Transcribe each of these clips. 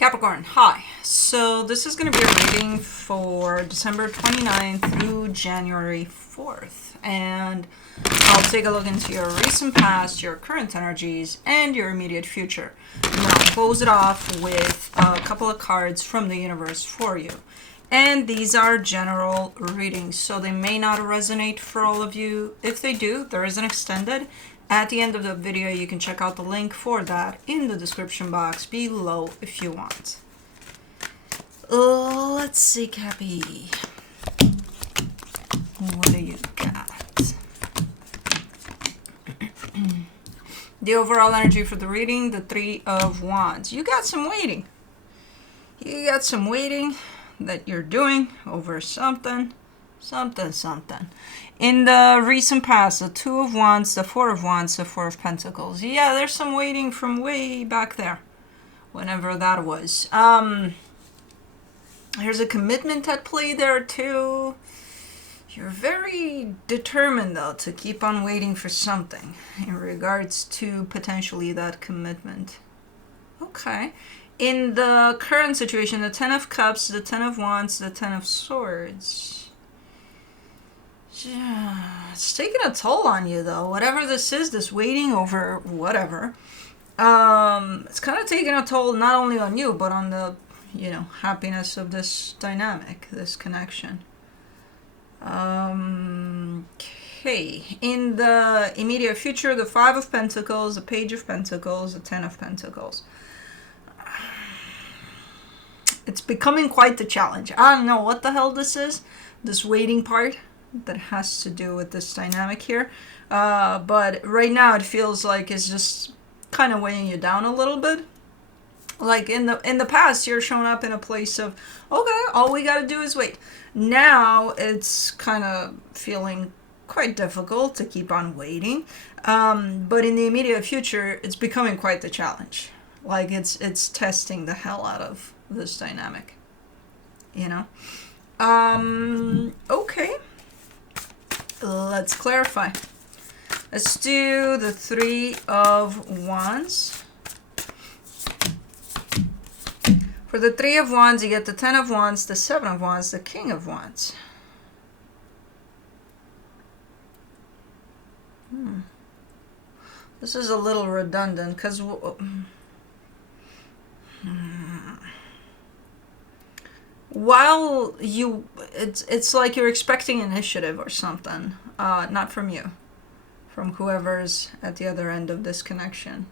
Capricorn, hi. So this is going to be a reading for December 29th through January 4th. And I'll take a look into your recent past, your current energies, and your immediate future. And then I'll close it off with a couple of cards from the universe for you. And these are general readings, so they may not resonate for all of you. If they do, there is an extended. At the end of the video, you can check out the link for that in the description box below if you want. Let's see, Cappy. What do you got? The overall energy for the reading, the Three of Wands. You got some waiting. You got some waiting that you're doing over something. In the recent past, the Two of Wands, the Four of Wands, the Four of Pentacles. Yeah, there's some waiting from way back there, whenever that was. There's a commitment at play there too. You're very determined though to keep on waiting for something in regards to potentially that commitment. Okay. In the current situation, the Ten of Cups, the Ten of Wands, the Ten of Swords. Yeah, it's taking a toll on you though. Whatever this is, this waiting over whatever, it's kind of taking a toll not only on you, but on the, happiness of this dynamic, this connection. Okay. In the immediate future, the Five of Pentacles, the Page of Pentacles, the Ten of Pentacles. It's becoming quite the challenge. I don't know what the hell this is, this waiting part that has to do with this dynamic here. But right now it feels like it's just kind of weighing you down a little bit. Like in the past, you're showing up in a place of, okay, all we got to do is wait. Now it's kind of feeling quite difficult to keep on waiting. But in the immediate future, it's becoming quite the challenge. Like it's testing the hell out of this dynamic, okay, let's clarify. Let's do the Three of Wands. For the Three of Wands, you get the Ten of Wands, the Seven of Wands, the King of Wands. This is a little redundant because while it's like you're expecting initiative or something, not from you, from whoever's at the other end of this connection,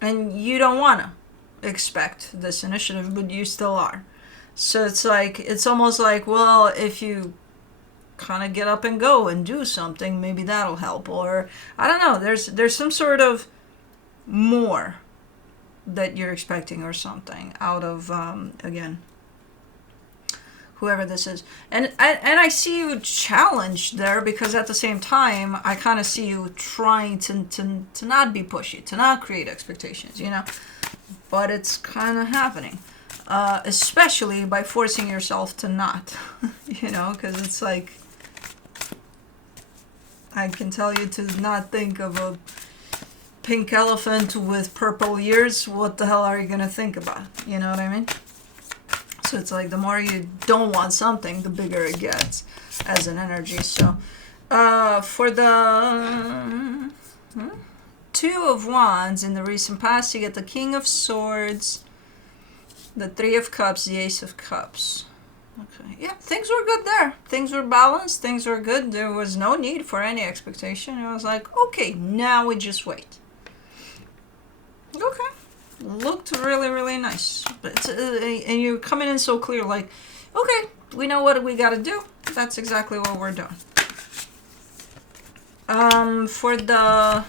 and you don't want to expect this initiative, but you still are. So it's almost like, well, if you kind of get up and go and do something, maybe that'll help, or I don't know, there's some sort of more that you're expecting or something out of again, whoever this is. And I see you challenged there, because at the same time I kind of see you trying to not be pushy, to not create expectations, but it's kind of happening, especially by forcing yourself to not, because it's like, I can tell you to not think of a pink elephant with purple ears. What the hell are you going to think about? You know what I mean? So it's like the more you don't want something, the bigger it gets as an energy. So for the Two of Wands, in the recent past, you get the King of Swords, the Three of Cups, the Ace of Cups. Okay, yeah, things were good there. Things were balanced. Things were good. There was no need for any expectation. It was like, okay, now we just wait. Okay, looked really, really nice. But and you're coming in so clear, like, okay, we know what we got to do. That's exactly what we're doing. For the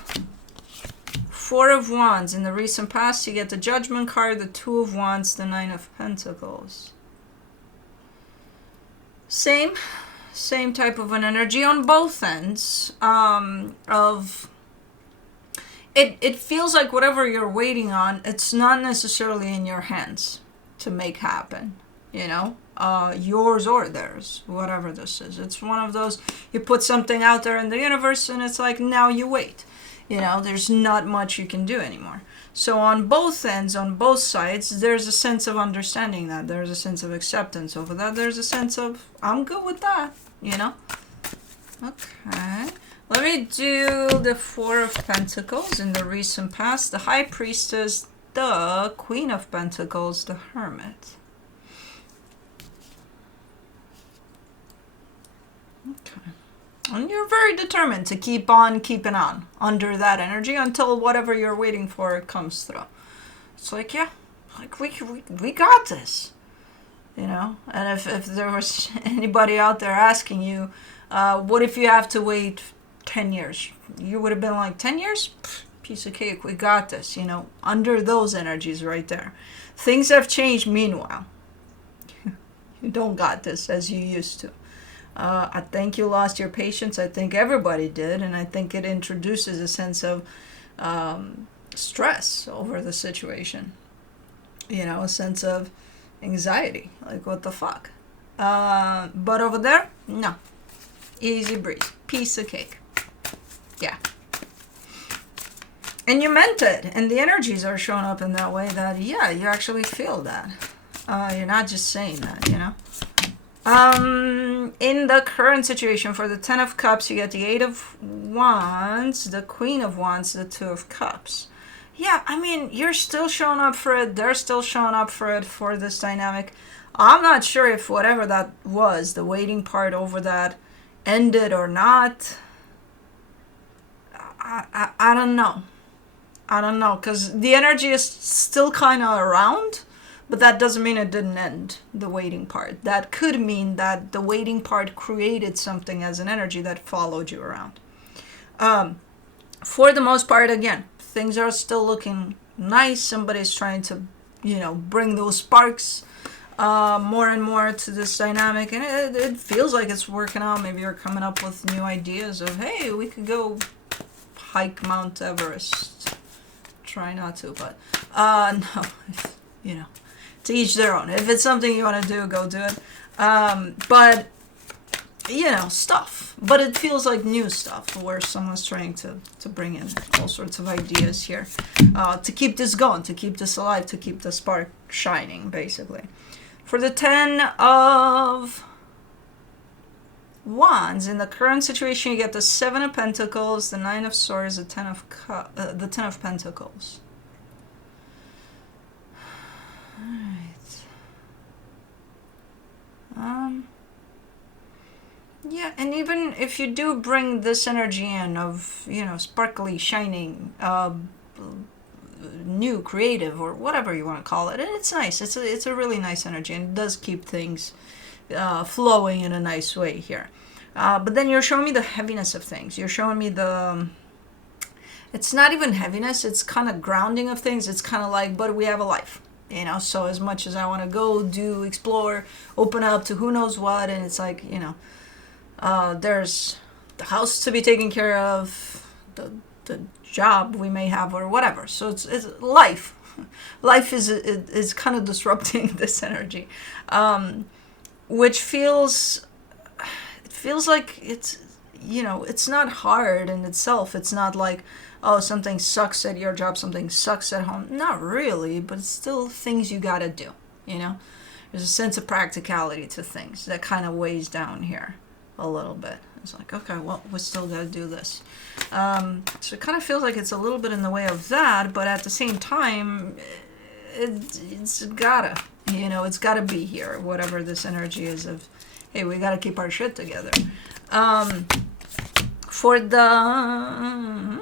Four of Wands, in the recent past, you get the Judgment card, the Two of Wands, the Nine of Pentacles. Same type of an energy on both ends. It feels like whatever you're waiting on, it's not necessarily in your hands to make happen, yours or theirs, whatever this is. It's one of those, you put something out there in the universe and it's like, now you wait. There's not much you can do anymore. So on both ends, on both sides, there's a sense of understanding that. There's a sense of acceptance over that. There's a sense of, I'm good with that, you know? Okay. Let me do the Four of Pentacles in the recent past, the High Priestess, the Queen of Pentacles, the Hermit. Okay. And you're very determined to keep on keeping on under that energy until whatever you're waiting for comes through. It's like, yeah, like we got this, you know? And if there was anybody out there asking you, what if you have to wait 10 years? You would have been like, 10 years? Pfft, piece of cake, we got this, you know? Under those energies right there. Things have changed meanwhile. You don't got this as you used to. I think you lost your patience. I think everybody did. And I think it introduces a sense of stress over the situation. You know, a sense of anxiety. Like, what the fuck? But over there, no. Easy breeze. Piece of cake. Yeah. And you meant it. And the energies are showing up in that way that, yeah, you actually feel that. You're not just saying that, you know? In the current situation, for the Ten of Cups, you get the Eight of Wands, the Queen of Wands, the Two of Cups. Yeah, I mean, you're still showing up for it. They're still showing up for it, for this dynamic. I'm not sure if whatever that was, the waiting part over that, ended or not. I don't know. I don't know, because the energy is still kind of around. But that doesn't mean it didn't end, the waiting part. That could mean that the waiting part created something as an energy that followed you around. For the most part, again, things are still looking nice. Somebody's trying to, you know, bring those sparks more and more to this dynamic. And it feels like it's working out. Maybe you're coming up with new ideas of, hey, we could go hike Mount Everest. Try not to, but no, you know. To each their own. If it's something you want to do, go do it. But, you know, stuff. But it feels like new stuff where someone's trying to bring in all sorts of ideas here. To keep this going, to keep this alive, to keep the spark shining, basically. For the Ten of Wands, in the current situation, you get the Seven of Pentacles, the Nine of Swords, the Ten of Pentacles. Yeah, and even if you do bring this energy in of, you know, sparkly, shining, new, creative, or whatever you want to call it, and it's nice. It's a really nice energy, and it does keep things flowing in a nice way here. But then you're showing me the heaviness of things. You're showing me it's not even heaviness, it's kind of grounding of things. It's kind of like, but we have a life. You know, so as much as I want to go, do, explore, open up to who knows what, and it's like, you know, there's the house to be taken care of, the job we may have, or whatever. So it's life. Life is kind of disrupting this energy, which feels like it's, you know, it's not hard in itself. It's not like, oh, something sucks at your job, something sucks at home. Not really, but it's still things you gotta do, you know? There's a sense of practicality to things that kind of weighs down here a little bit. It's like, okay, well, we still gotta do this. So it kind of feels like it's a little bit in the way of that, but at the same time, it's gotta, you know, it's gotta be here, whatever this energy is of, hey, we gotta keep our shit together. For the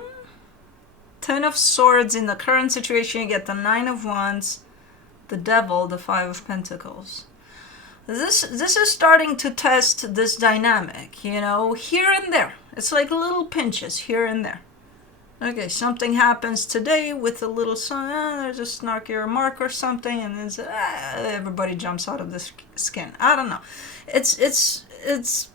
Ten of Swords, in the current situation, you get the Nine of Wands, the Devil, the Five of Pentacles. This is starting to test this dynamic, you know, here and there. It's like little pinches here and there. Okay, something happens today with a little sun, there's a snarky remark or something, and then everybody jumps out of the skin. I don't know. It's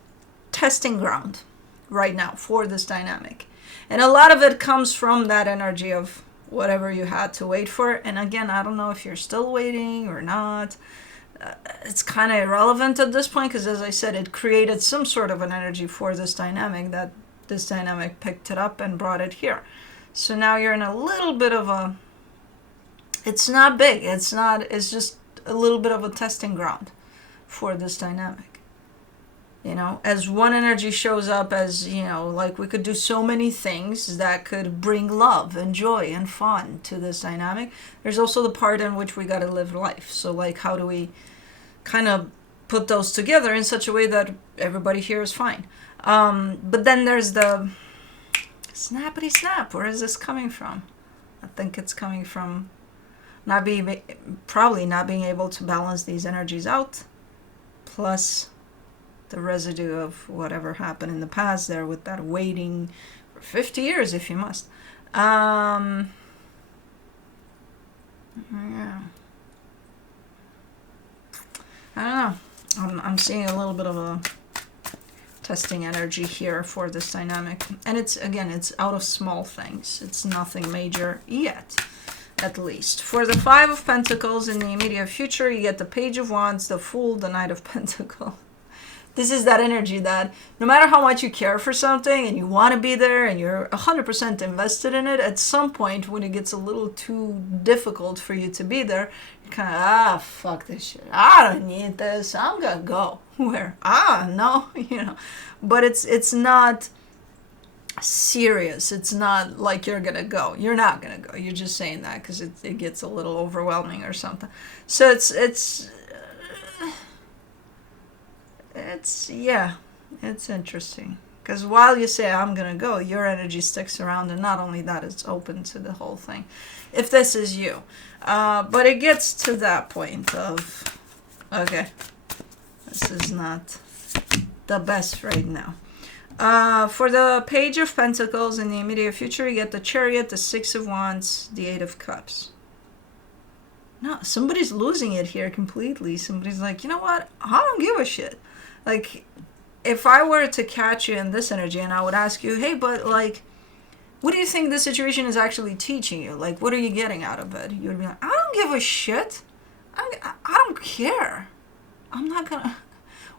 testing ground right now for this dynamic. And a lot of it comes from that energy of whatever you had to wait for. And again, I don't know if you're still waiting or not. It's kind of irrelevant at this point, because as I said, it created some sort of an energy for this dynamic, that this dynamic picked it up and brought it here. So now you're in a little bit of a It's not big. It's just a little bit of a testing ground for this dynamic. As one energy shows up as, like we could do so many things that could bring love and joy and fun to this dynamic. There's also the part in which we got to live life. So, like, how do we kind of put those together in such a way that everybody here is fine? But then there's the snappity snap. Where is this coming from? I think it's coming from probably not being able to balance these energies out, plus the residue of whatever happened in the past there with that waiting for 50 years if you must. Yeah. I don't know. I'm seeing a little bit of a testing energy here for this dynamic. And it's out of small things. It's nothing major yet, at least. For the Five of Pentacles in the immediate future, you get the Page of Wands, the Fool, the Knight of Pentacles. This is that energy that no matter how much you care for something and you want to be there and you're 100% invested in it, at some point when it gets a little too difficult for you to be there, you're kind of, fuck this shit. I don't need this. I'm going to go. Where? No, But it's not serious. It's not like you're going to go. You're not going to go. You're just saying that because it gets a little overwhelming or something. So it's interesting because while you say I'm gonna go, your energy sticks around, and not only that, it's open to the whole thing if this is you, but it gets to that point of, okay, this is not the best right now. For the Page of Pentacles in the immediate future, you get the Chariot, the Six of Wands, the Eight of Cups. No, somebody's losing it here completely. Somebody's like, you know what, I don't give a shit. Like, if I were to catch you in this energy and I would ask you, hey, but like, what do you think this situation is actually teaching you? Like, what are you getting out of it? You would be like, I don't give a shit. I don't care. I'm not gonna.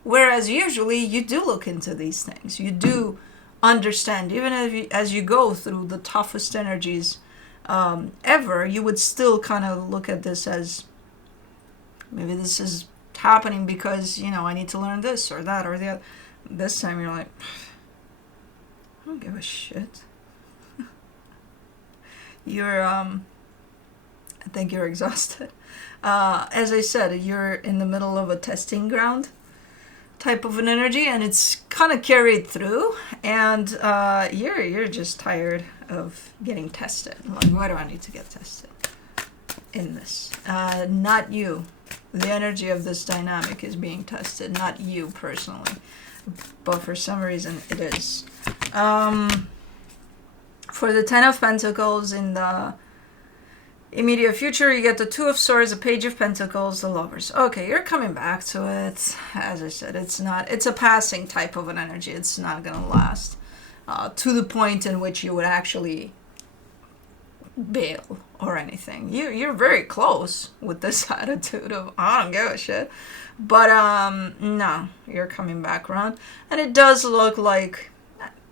Whereas usually you do look into these things. You do understand. Even as you go through the toughest energies ever, you would still kind of look at this as, maybe this is happening because I need to learn this or that or the other. This time you're like, I don't give a shit. I think you're exhausted. As I said, you're in the middle of a testing ground type of an energy, and it's kind of carried through, and you're just tired of getting tested. Like, why do I need to get tested in this? Not you. The energy of this dynamic is being tested, not you personally. But for some reason it is. For the Ten of Pentacles in the immediate future, you get the Two of Swords, the Page of Pentacles, the Lovers. Okay, you're coming back to it. As I said, it's a passing type of an energy. It's not going to last to the point in which you would actually bail or anything. You're very close with this attitude of I don't give a shit, but no, you're coming back around, and it does look like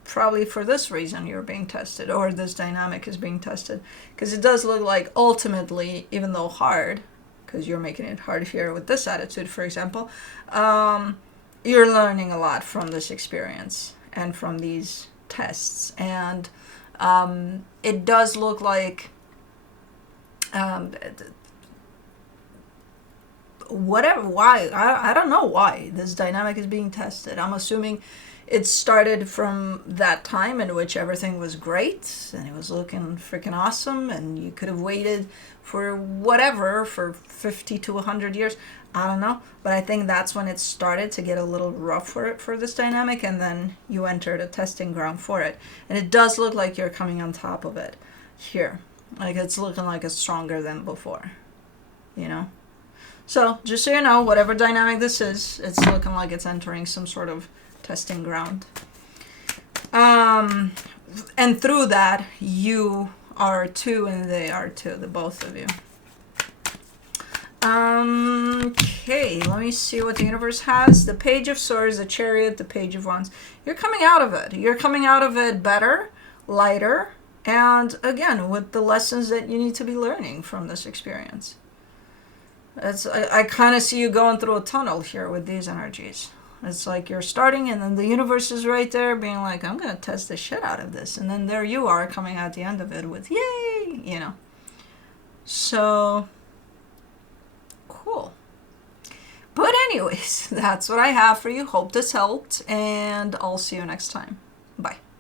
probably for this reason you're being tested, or this dynamic is being tested, because it does look like ultimately, even though hard, because you're making it hard here with this attitude, for example, you're learning a lot from this experience and from these tests, and it does look like why, I don't know why this dynamic is being tested. I'm assuming it started from that time in which everything was great and it was looking freaking awesome, and you could have waited for whatever, for 50 to 100 years. I don't know, but I think that's when it started to get a little rough for this dynamic, and then you entered a testing ground for it. And it does look like you're coming on top of it here. Like, it's looking like it's stronger than before, So, just so you know, whatever dynamic this is, it's looking like it's entering some sort of testing ground. And through that, you are too, and they are too, the both of you. Okay, let me see what the universe has. The Page of Swords, the Chariot, the Page of Wands. You're coming out of it. You're coming out of it better, lighter, And again, with the lessons that you need to be learning from this experience. I kind of see you going through a tunnel here with these energies. It's like you're starting, and then the universe is right there being like, I'm going to test the shit out of this. And then there you are coming out the end of it with, yay, you know. So, cool. But anyways, that's what I have for you. Hope this helped, and I'll see you next time.